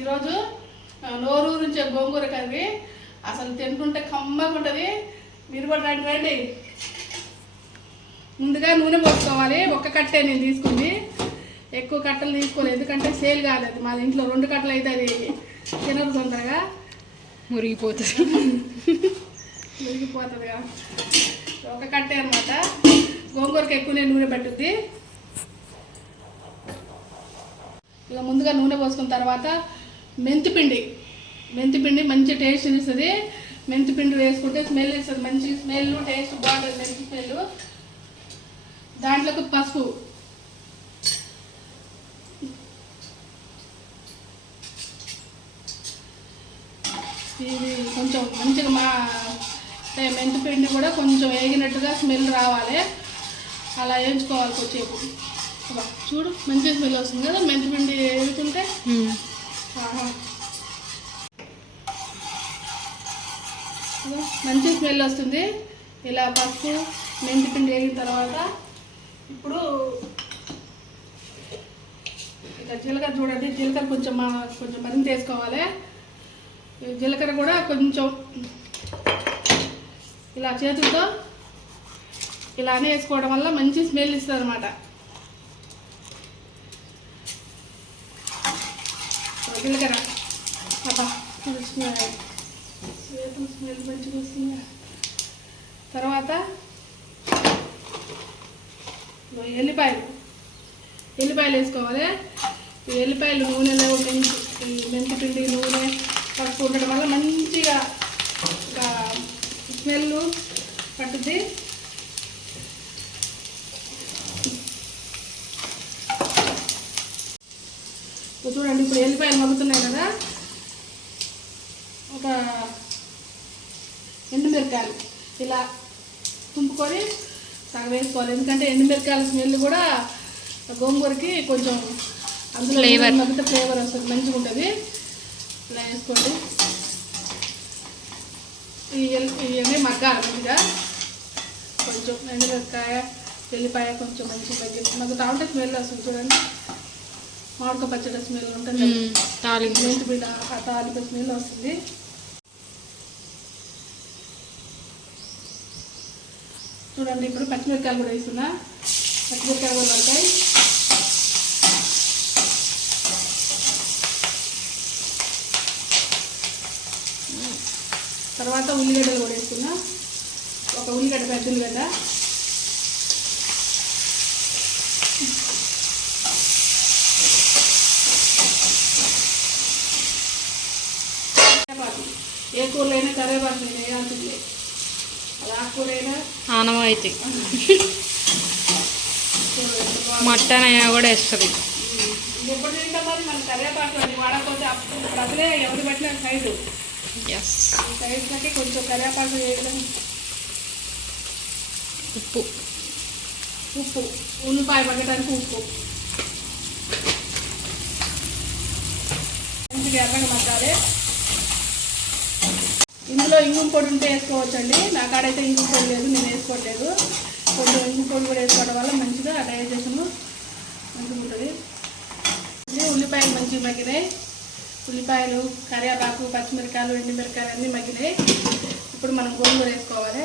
ఈరోజు నోరూరు నుంచి గోంగూర కర్రీ అసలు తింటుంటే కమ్మగా ఉంటుంది. మీరు కూడా రండి. ముందుగా నూనె పోసుకోవాలి. ఒక్క కట్టే నేను తీసుకుంది, ఎక్కువ కట్టలు తీసుకోలేదు ఎందుకంటే సేల్ కాలేదు. మా ఇంట్లో 2 కట్టలు అయితే అది తినదు, తొందరగా మురిగిపోతుంది. ఒక కట్టే అనమాట. గోంగూరకి ఎక్కువ నేను నూనె పట్టుద్ది. ఇక ముందుగా నూనె పోసుకున్న తర్వాత మెంతిపిండి మంచి టేస్ట్ ఇస్తుంది. మెంతిపిండి వేసుకుంటే స్మెల్ ఇస్తుంది, మంచి స్మెల్, టేస్ట్ బాగుంటుంది. మెంతి స్మెల్. దాంట్లోకి పసుపు, ఇది కొంచెం మంచిగా మెంతిపిండి కూడా కొంచెం వేగినట్టుగా స్మెల్ రావాలి, అలా వేయించుకోవాలి కొద్దిసేపు. చూడు మంచి స్మెల్ వస్తుంది కదా మెంతిపిండి వేసుకుంటే. మంచి స్మెల్ వస్తుంది. ఇలా పసుపు మెంతిపిండి వేగిన తర్వాత ఇప్పుడు ఇక జీలకర్ర చూడండి. జీలకర్ర కొంచెం మరింత వేసుకోవాలి. జీలకర్ర కూడా కొంచెం ఇలా చేతులతో ఇలానే వేసుకోవడం వల్ల మంచి స్మెల్ ఇస్తుంది అనమాట. జీలకర్ర అబ్బా చేతులు స్మెల్ మంచిగా వస్తుంది. తర్వాత ఎల్లిపాయలు వేసుకోవాలి. ఈ ఎల్లిపాయలు నూనెలో మెంతిపిండి నూనె పసుపు ఉండడం వల్ల మంచిగా స్మెల్ పట్టుద్ది. చూడండి ఇప్పుడు ఎల్లిపాయలు మగ్గుతున్నాయి కదా, ఒక ఎండుమిరకాయలు ఇలా తుంపుకొని సగం వేసుకోవాలి. ఎందుకంటే ఎండుమిరకాయల స్మెల్ కూడా గోంగూరకి కొంచెం అందులో మగ్గితే ఫ్లేవర్ వస్తుంది, మంచిగా ఉంటుంది. ఇలా వేసుకోండి. ఇవన్నీ మగ్గాలి మంచిగా. కొంచెం ఎండుమిరకాయ ఎల్లిపాయ కొంచెం మంచిగా మగ్గుతా ఉంటే స్మెల్ వస్తుంది. చూడండి మామిడికాయ పచ్చడి స్మెల్ ఉంటుంది, మెంతిపిండి తాలింపు స్మెల్ వస్తుంది. చూడండి ఇప్పుడు పచ్చిమిరకాయలు కూడా వేస్తున్నా. పచ్చిమిరకాయలు కూడా పడతాయి. తర్వాత ఉల్లిగడ్డలు కూడా వేస్తున్నా. ఒక ఉల్లిగడ్డ, పెద్ద ఉల్లిగడ్డ. ఏ కూరలైనా కరివేపాకు నేను వేయాల్సిందే, అలా ఆకుకూరైనా ఆనవాయితీ. మటన్ అయినా కూడా వేస్తుంది. ఎప్పుడు తింటాం మరి మన కరివేపాకు అది వాడకపోతే అసలే ఎవరు పెట్టిన సైజు సైజు బట్టి కొంచెం కరివేపాకు వేయడం. ఉప్పు ఉల్లిపాయ పట్టడానికి ఉప్పు మంచిగా ఎర్రగా మగ్గాలి. ఇందులో ఇంగువ పొడి ఉంటే వేసుకోవచ్చండి. నా కాడైతే ఇంగువ పొడి లేదు, నేను వేసుకోవట్లేదు. కొంచెం ఇంగువ పొడి కూడా వేసుకోవడం వల్ల మంచిగా డైజెషన్ మంచిగా ఉంటుంది. ఉల్లిపాయలు మంచిగా మగ్గినాయి. ఉల్లిపాయలు, కరివేపాకు, పచ్చిమిరకాయలు, ఎండుమిరకాయలు అన్నీ మగ్గినాయి. ఇప్పుడు మనం గోంగూర వేసుకోవాలి.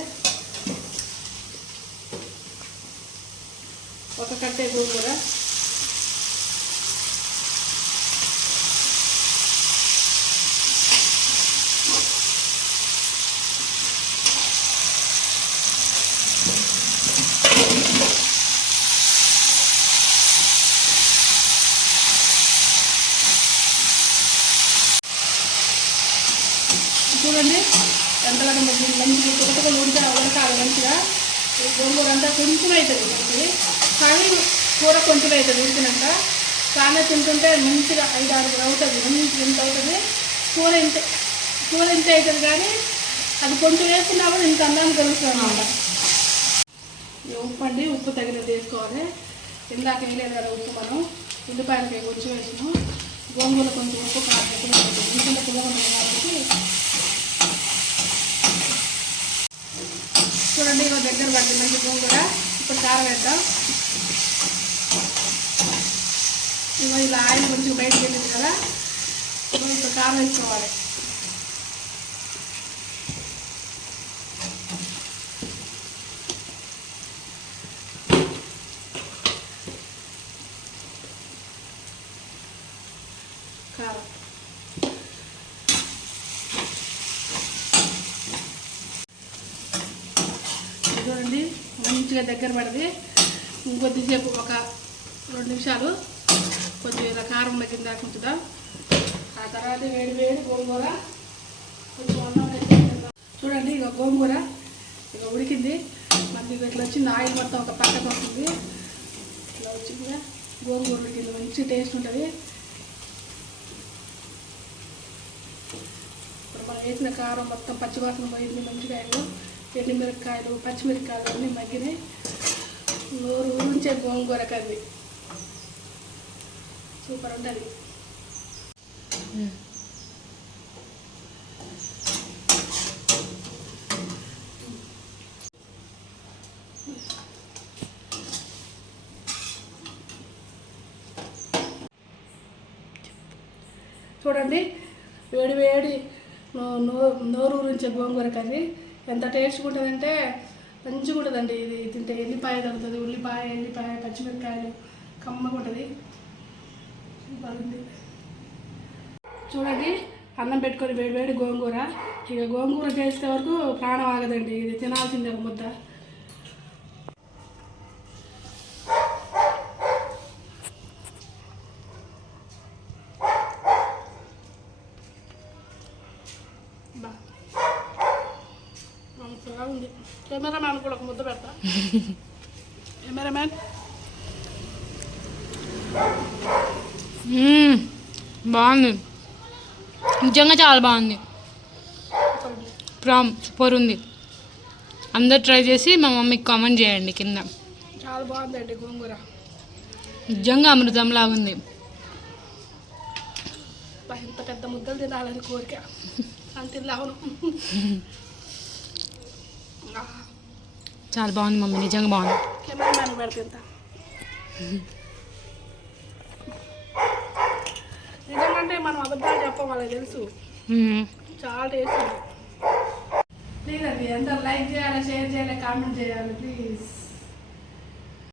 ఒక కట్టే గోంగూర. చూడండి ఎంతలాగా మంచిగా కొత్తగా ఉడకాలి మంచిగా. గోంగూర అంతా కొంచెం అవుతుంది మంచిది, కానీ కూర కొంచెం అవుతుంది ఉడికినాక. చాలా తింటుంటే మంచిగా 5-6 అవుతుంది, మంచిగా ఇంత అవుతుంది. కూర ఇంత అవుతుంది, కానీ అది కొంచెం వేసుకున్నప్పుడు ఇంత అందాన్ని కలుస్తుంది అన్నమాట. ఉప్పు అండి, ఉప్పు తగినది వేసుకోవాలి. ఇందాక వేయలేదు కదా ఉప్పు, మనం ఉల్లిపాయలకి కొంచెం వేసినాం. గోంగూర కొంచెం ఉప్పు కాదు ఇంత పుల్లగా ఉంటుంది కాబట్టి. చూడండి ఇక దగ్గర పడుతుంది మంచి గోంగూర. ఇప్పుడు కారం వేద్దాం. ఇగో ఇలా ఆయిల్ కొంచెం బయటకు వెళ్ళింది కదా, కారం వేసుకోవాలి. కారం చూడండి మంచిగా దగ్గర పడింది. ఇంకొద్దిసేపు ఒక 2 నిమిషాలు కొంచెం ఇలా కారం కింద ఉంచుదాం. ఆ తర్వాత వేడి వేడి గోంగూర కొంచెం అన్నం వేసేద్దాం. చూడండి ఇక గోంగూర ఇక ఉడికింది. మనకి ఇట్లా వచ్చింది, ఆయిల్ మొత్తం ఒక పక్కకు వస్తుంది. ఇట్లా వచ్చింది గోంగూర ఉడికింది, మంచి టేస్ట్ ఉంటుంది. ఇప్పుడు మనం వేసిన కారం మొత్తం పచ్చివాసన పోయింది. మంచిగా ఎండుమిరపకాయలు పచ్చిమిరపకాయలు అన్నీ మగ్గినాయి. నోరు ఊరించే గోంగూర కర్రీ సూపర్ ఉంటుంది. చూడండి వేడి వేడి నోరు ఊరించే గోంగూర కర్రీ ఎంత టేస్ట్గా ఉంటుందంటే మంచిగా ఉంటుందండి. ఇది తింటే ఎల్లిపాయ తగ్గుతుంది, ఎల్లిపాయ పచ్చిమిరపకాయలు కమ్మగా ఉంటుంది. బాగుంది. చూడండి అన్నం పెట్టుకొని వేడి వేడి గోంగూర. ఇక గోంగూర చేసే వరకు ప్రాణం ఆగదండి, ఇది తినాల్సిందే ఒక ముద్ద. ఉంది. కెమెరామ్యాన్ కూడా ఒక ముద్ద పెడతా. కెమెరామ్యాన్ బాగుంది, నిజంగా చాలా బాగుంది. సూపర్ ఉంది. అందరు ట్రై చేసి మా మమ్మీకి కామెంట్ చేయండి కింద. చాలా బాగుందండి గోంగూర, నిజంగా అమృతంలా ఉంది. ఇంత పెద్ద ముద్దలు తినాలని కోరిక అంతే. అవును చాలా బాగుంది మమ్మీ, నిజంగా బాగుంది. కెమెరామ్యాన్ పెడితే నిజంగా మనం అబద్ధాలు చెప్పం, వాళ్ళకి తెలుసు. చాలా టేస్ట్. ప్లీజ్ అండి అందరూ లైక్ చేయాలి, షేర్ చేయాలి, కామెంట్ చేయాలి ప్లీజ్.